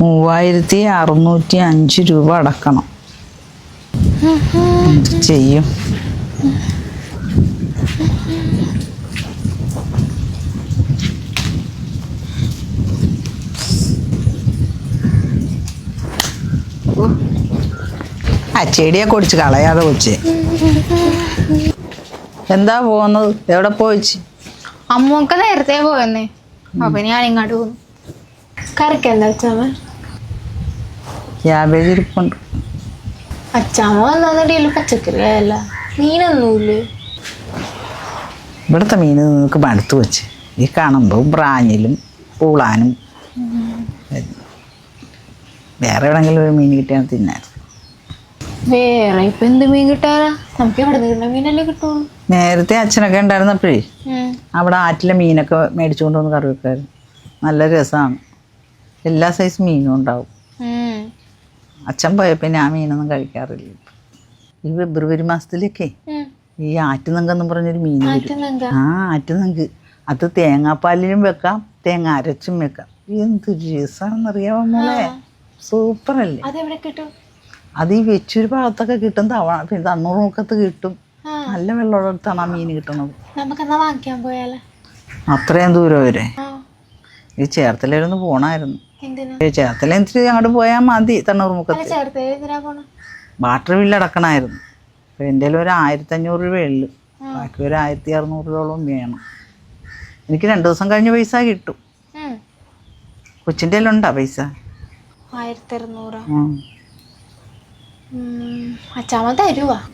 മൂവായിരത്തി അറുന്നൂറ്റി അഞ്ച് രൂപ അടക്കണം. ചെയ്യും? ആ ചെടിയെ കുടിച്ച് കളയാതെ വെച്ച് എന്താ പോകുന്നത്? എവിടെ പോയിച്ച്? അമ്മൊക്കെ നേരത്തെ പോയെന്നേ. അപ്പൊ ഞാൻ ഇങ്ങോട്ട് പോന്നു കറിക്ക് എന്താ അച്ഛാമ്മ ക്യാബേജ് ഇരിപ്പുണ്ട്. അച്ഛാമ്മ വന്നിട്ടില്ല പച്ചക്കറി അല്ല മീനൊന്നുമില്ലേ? ഇവിടുത്തെ മീൻ നിങ്ങൾക്ക് മടുത്തു വെച്ച്. ഈ കാണുമ്പോൾ ബ്രാഞ്ഞിലും പൂളാനും വേറെ എവിടെങ്കിലും ഒരു മീൻ കിട്ടിയാൽ തിന്നാൻ. വേറെ ഇപ്പൊ എന്ത് മീൻ കിട്ടാനാ? നമുക്ക് എവിടെ നിന്ന് മീനല്ലേ കിട്ടുള്ളൂ. നേരത്തെ അച്ഛനൊക്കെ ഉണ്ടായിരുന്നപ്പോഴേ. അവിടെ ആറ്റിലെ മീനൊക്കെ മേടിച്ചുകൊണ്ട് വന്ന് കറി വെക്കാറ് നല്ല രസമാണ് എല്ലാ സൈസ് മീനും ഉണ്ടാവും. അച്ഛൻ പോയപ്പോൾ ഞാൻ മീനൊന്നും കഴിക്കാറില്ല. ഈ ഫെബ്രുവരി മാസത്തിലൊക്കെ. ഈ ആറ്റുനങ്കെന്ന് പറഞ്ഞൊരു മീൻ വരും? ആ ആറ്റുനങ്ക്. അത് തേങ്ങാപ്പാലിലും വെക്കാം തേങ്ങ അരച്ചും വെക്കാം. എന്ത് രസമാണെന്നറിയാമോ മോളെ? സൂപ്പർ അല്ലേ അതെവിടെ കിട്ടും? അത് ഈ വെച്ചൊരു ഭാഗത്തൊക്കെ കിട്ടും തവണ പിന്നെ തണ്ണൂറ് മുക്കത്ത് കിട്ടും. നല്ല വെള്ളമുള്ളടത്താണ് ആ മീൻ കിട്ടണത്. നമുക്കെന്നാ വാങ്ങിക്കാൻ പോയാലോ? അത്രയും ദൂരം വരെ. ഈ ചേർത്തലയിലൊന്ന് പോണായിരുന്നു. ചേർത്തല ഇത്തിരി അങ്ങോട്ട് പോയാൽ മതി തണ്ണൂർ മുക്കത്ത് വാട്ടർ ബില്ല് അടക്കണമായിരുന്നു അപ്പോൾ എന്റെ ഒരു ആയിരത്തഞ്ഞൂറ് രൂപയുള്ളു ബാക്കി ഒരു ആയിരത്തി അറുന്നൂറ് രൂപയോളം വേണം. എനിക്ക് രണ്ട് ദിവസം കഴിഞ്ഞ് പൈസ കിട്ടും. കൊച്ചിന്റെ ഉണ്ടോ പൈസ?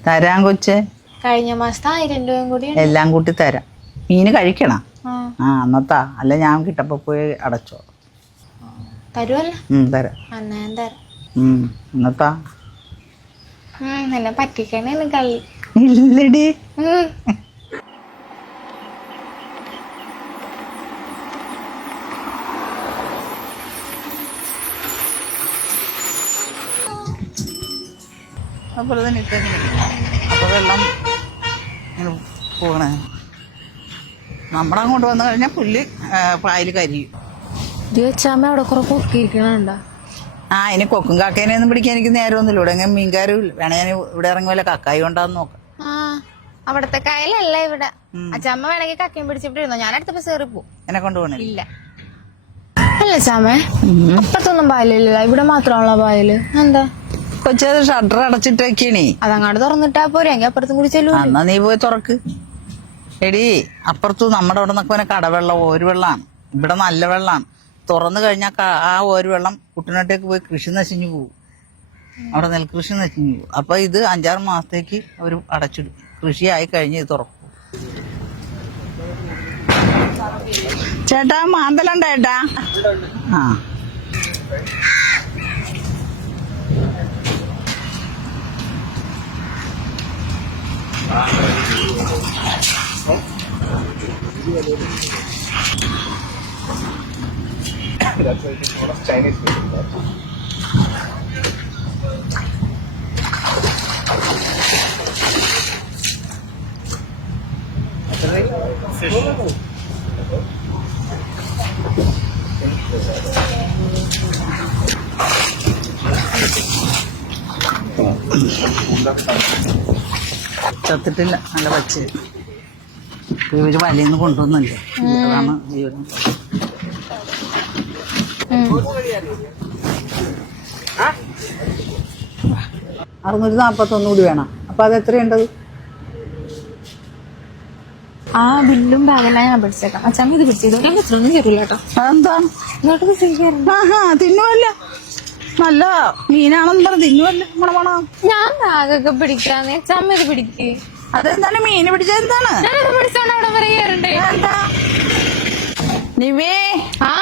തരാൻ കൊച്ചേ. കഴിഞ്ഞ മാസത്തെ ആയിരം രൂപയും കൂടി. എല്ലാം കൂട്ടി തരാം. മീന് കഴിക്കണം? ആ. അന്നത്താ. എന്നത്താ അല്ല ഞാൻ കിട്ടപ്പോ പോയി അടച്ചോ തരുവല്ലോ. ഉം, തരാം. അന്നാ ഞാൻ തരാം. ഉം, എന്നത്താ ഉം, എന്നെ പറ്റിക്കണേ കളി ഇല്ലടി. തന്നെ അപ്പോൾ വെള്ളം പോകണേ. നമ്മുടെ അങ്ങോട്ട് വന്നു കഴിഞ്ഞാൽ പുല്ല് പായൽ കരിയും. അവിടെ കുറെ ആ ഇനി കൊക്കും കാക്കേനെ ഒന്നും പിടിക്കാൻ എനിക്ക് നേരമൊന്നുമില്ല ഇവിടെ എങ്ങനെ മീൻകാരും ഇല്ല. വേണേ ഞാൻ ഇവിടെ ഇറങ്ങി. വല്ല കക്കായി കൊണ്ടാന്ന് നോക്കാം. ആ അവിടത്തെ കായലല്ല ഇവിടെ. അച്ഛാമ്മ വേണമെങ്കിൽ കക്കയും പിടിച്ചിട്ടിരുന്നോ? ഞാൻ അടുത്ത ബസ് കയറി പോകും എന്നെ കൊണ്ടുപോകണില്ല ഇല്ല. അല്ല ചാമേ അപ്പത്തൊന്നും പായലില്ല ഇവിടെ മാത്രമുള്ള പായൽ. എന്താ? കൊച്ചത് ഷട്ടർ അടച്ചിട്ട് വെക്കണേ. അതങ്ങാട് തുറന്നിട്ടാ പോരെ. എങ്കിൽ അപ്പുറത്തും കൂടി ചെല്ലു എന്നാ നീ പോയി തുറക്ക്. എടി അപ്പുറത്തു നമ്മുടെ അവിടെ നിന്നൊക്കെ കടവെള്ളം ഒരു വെള്ളമാണ് ഇവിടെ നല്ല വെള്ളമാണ് തുറന്നു കഴിഞ്ഞാൽ ആ ഒരു വെള്ളം കുട്ടനാട്ടേക്ക് പോയി കൃഷി നശിഞ്ഞു പോകും അവിടെ നെൽകൃഷി നശിഞ്ഞു പോകും അപ്പൊ ഇത് അഞ്ചാറ് മാസത്തേക്ക് അവർ അടച്ചിടും. കൃഷിയായി കഴിഞ്ഞ് ഇത് തുറക്കും. ചേട്ടാ മാന്തലുണ്ടോ ചേട്ടാ? ആ. ചത്തിട്ടില്ല. നല്ല പച്ച ഇവർ വലയിന്ന് കൊണ്ടുവന്നല്ലേ? അതാണ് ഇവർ അറുന്നൂറ്റി നാപ്പത്തൊന്ന് കൂടി വേണം. അപ്പൊ അത് എത്രയുണ്ടത്? ആ ബില്ലും ബാഗെല്ലാം ഞാൻ പിടിച്ചേക്കാം. അച്ഛൻ ഇത് പിടിച്ചു എത്രയൊന്നും തരില്ല കേട്ടോ. അതെന്താ? ഇങ്ങോട്ട് ആഹാ തിന്നുവല്ല. നല്ല മീനാണെന്ന് പറഞ്ഞ് തിന്നുവല്ല. നമ്മളെ പണം? ഞാൻ ബാഗൊക്കെ പിടിക്കാന്ന്. അച്ഛമ്മ ഇത് പിടിക്കേ. അതെന്താണ്? മീൻ പിടിച്ചത് എന്താണ്? പിടിച്ചോണ്ട് അവിടെ പറയാറുണ്ട് നിവേ. ആ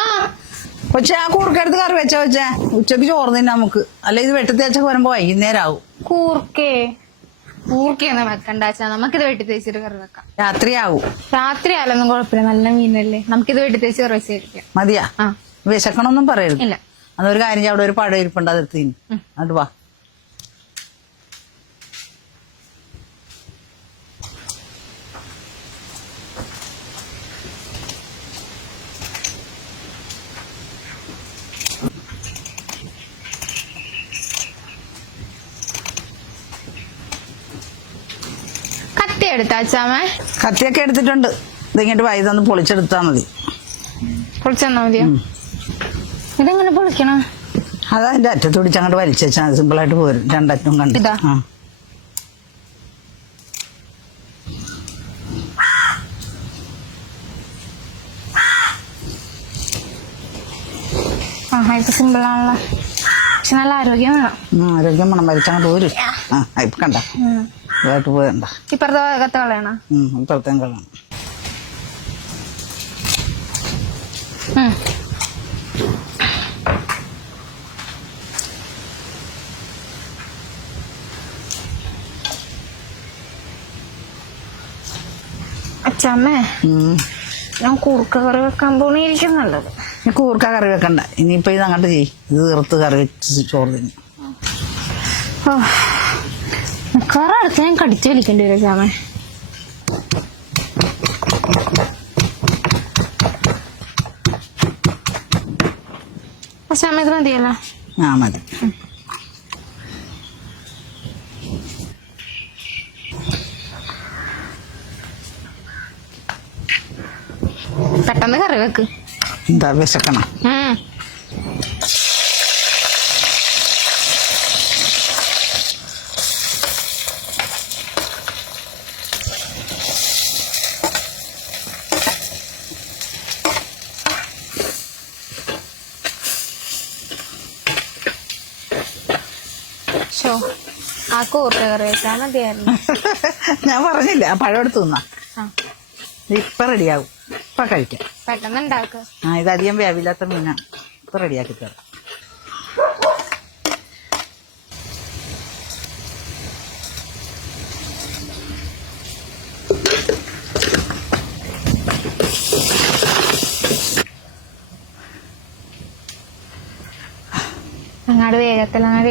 കൊച്ചെ ആ കൂർക്കെടുത്ത് കറി വെച്ചാ വെച്ചേ. ഉച്ചയ്ക്ക് ചോറ് തന്നെ നമുക്ക്. അല്ലെ ഇത് വെട്ടി തേച്ചൊക്കെ വരുമ്പോ വൈകുന്നേരം ആവും കൂർക്കേ. കൂർക്കയൊന്നും വെക്കണ്ട അച്ഛാ. നമുക്കിത് വെട്ടി തേച്ചിട്ട് കറി വെക്കാം. രാത്രിയാവും. രാത്രി ആയാലൊന്നും കുഴപ്പമില്ല. നല്ല മീനല്ലേ. നമുക്കിത് വെട്ടി തേച്ച് കറി വെച്ച് കഴിക്കാം. മതിയാ. ആ. വിശക്കണമൊന്നും പറയരുത്. ഇല്ല. അന്നൊരു കാര്യം അവിടെ ഒരു പഴം ഇരിപ്പുണ്ട് അതിർത്തിന് അത് വാ. എടുത്ത അച്ചാമ്മ കത്തിയൊക്കെ എടുത്തിട്ടുണ്ട്. ഇതിങ്ങോട്ട് വൈകുന്നേരം പൊളിച്ചെടുത്താൽ മതി. പൊളിച്ചെന്നാ മതിയോ? ഇതെങ്ങനെ പൊളിക്കണം? എന്റെ അറ്റത്ത് പിടിച്ച് അങ്ങോട്ട് വലിച്ചാൽ സിമ്പിളായിട്ട് പോരും. രണ്ടറ്റും കണ്ട്. ഇതാ? സിമ്പിൾ ആണല്ലോ. പക്ഷെ നല്ല ആരോഗ്യം വേണം. ആരോഗ്യം വേണം. വലിച്ചങ്ങോട്ട് പോരും. ആ ഇപ്പൊ കണ്ട. ഇതായിട്ട് പോയണ്ട. ഇപ്പുറത്തെ ഭാഗത്ത് കളയണ? ഇപ്പറത്തെ കളയണം. അച്ചമ്മേ. ഞാൻ കൂർക്ക കറി വെക്കാൻ പോണിരിക്കും നല്ലത്. കൂർക്ക കറി വെക്കണ്ട. ഇനിയിപ്പോ ഇത് അങ്ങോട്ട് ചെയ്യ്. ഇത് തീർത്ത് കറി വെച്ച് ചോറ് തിന്നു. ഓ മിക്കവാറും അടുത്ത് ഞാൻ കടിച്ചു വലിക്കേണ്ടി വരും അച്ചാമ്മ ഇത് മതിയല്ലോ. ആ മതി. പെട്ടെന്ന് കറി വെക്ക്. എന്താ വിശക്കണം? ആ കൂർക്ക കറി വെച്ചാൽ മതിയായിരുന്നു. ഞാൻ പറഞ്ഞില്ല ആ പഴം എടുത്ത് തിന്നാ. ഇപ്പൊ റെഡിയാകും. ഇപ്പൊ കഴിക്കാം. പെട്ടെന്ന് ഉണ്ടാക്കുക ആ ഇത് അധികം വേവില്ലാത്ത മീനാണ്. ഇപ്പൊ റെഡിയാക്കി തരാം. അങ്ങാട് വേഗത്തിൽ അങ്ങാട്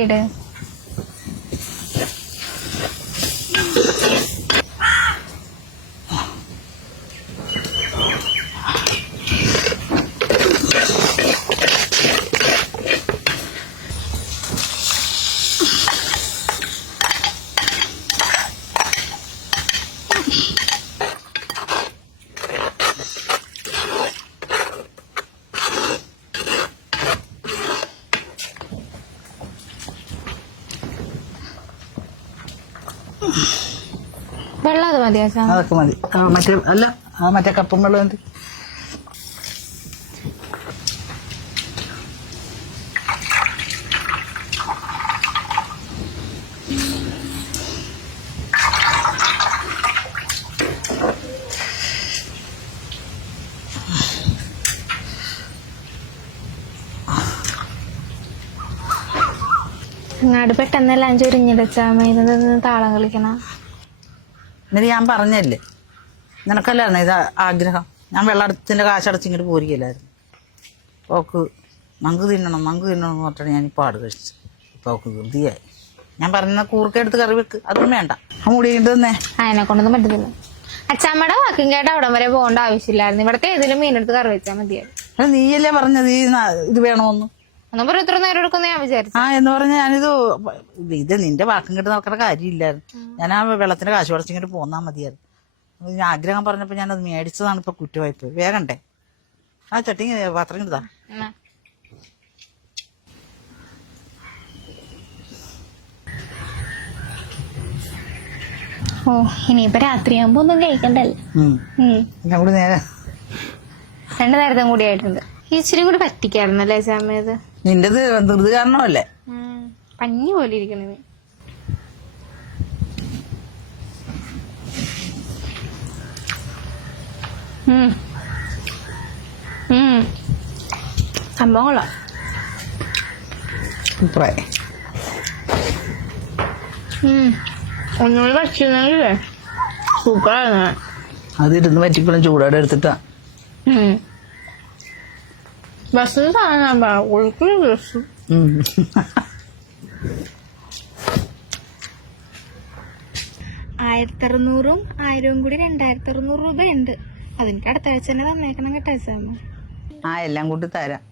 വെള്ളം അത് മതി അതൊക്കെ മതി. ആ മറ്റേ അല്ല ആ മറ്റേ കപ്പും വെള്ളം എന്ത്? അങ്ങാട് പെട്ടെന്നെല്ലാം ചുരുങ്ങിടച്ചാമ ഇത് താളം കളിക്കണ. എന്നിട്ട് ഞാൻ പറഞ്ഞല്ലേ നിനക്കല്ലായിരുന്നു ഇത് ആഗ്രഹം? ഞാൻ വെള്ളത്തിന്റെ കാശടച്ച് ഇങ്ങോട്ട് പോരുകയില്ലായിരുന്നു. ഓക്ക് മങ്ക് തിന്നണം മങ്ക് തിന്നണം എന്ന് പറഞ്ഞിട്ട് ഞാൻ ഇപ്പോൾ ആട് കഴിച്ചു ഇപ്പൊ ഓക്ക് ധൃതിയായി ഞാൻ പറഞ്ഞ കൂർക്കെടുത്ത് കറി വെക്ക് അതൊന്നും വേണ്ട. ആ മുടി ഇങ്ങോട്ട് തന്നെ. അതിനെ കൊണ്ടൊന്നും പറ്റത്തില്ല. അച്ചാമ്മയുടെ വാക്കും കേട്ട അവിടം വരെ പോകേണ്ട ആവശ്യമില്ലായിരുന്നു. ഇവിടത്തെ ഏതെങ്കിലും മീനെടുത്ത് കറി വെച്ചാൽ മതിയായിരുന്നു. നീയല്ലേ പറഞ്ഞത് ഈ ഇത് വേണമെന്ന് ഒന്നും പറയും ഇത്ര നേരം എടുക്കുന്ന ഞാൻ വിചാരിച്ചു ആ എന്ന് പറഞ്ഞ ഞാനിത് ഇത് നിന്റെ വാക്കും കിട്ടി നടക്കേണ്ട കാര്യമില്ലായിരുന്നു. ഞാൻ ആ വെള്ളത്തിന്റെ കാശ് കുറച്ചിങ്ങോട്ട് പോന്നാ മതിയായിരുന്നു. ഞാൻ ആഗ്രഹം പറഞ്ഞപ്പോ ഞാനത് മേടിച്ചതാണ് ഇപ്പൊ കുറ്റമായിപ്പോയി വേഗണ്ടേ? ആ ചട്ടി പാത്രം കിട്ടാ. ഓ ഇനിയിപ്പോ രാത്രിയാകുമ്പോ ഒന്നും കഴിക്കണ്ടല്ലേ. രണ്ടു നേരത്തും കൂടി ആയിട്ടുണ്ട്. ഇച്ചിരി കൂടി പറ്റിക്കായിരുന്നല്ലേ ചാമ്മ ഇത് നിന്റേത് ധൃതി കാരണമല്ലേ. പഞ്ഞി പോലെ ഇരിക്കണത് ഉം. ഉം. സംഭവം കൊള്ളാം സൂപ്പറായി ഉം. ഒന്നുകൂടി വച്ചിരുന്നെങ്കിലേ ഉം. ആയിരത്തി അറുന്നൂറും ആയിരവും കൂടി രണ്ടായിരത്തി അറുന്നൂറ് രൂപ ഉണ്ട് അതെനിക്ക് അടുത്ത ആഴ്ച തന്നെ തന്നേക്കണം കേട്ടോ ആ എല്ലാം കൂട്ടി തരാം.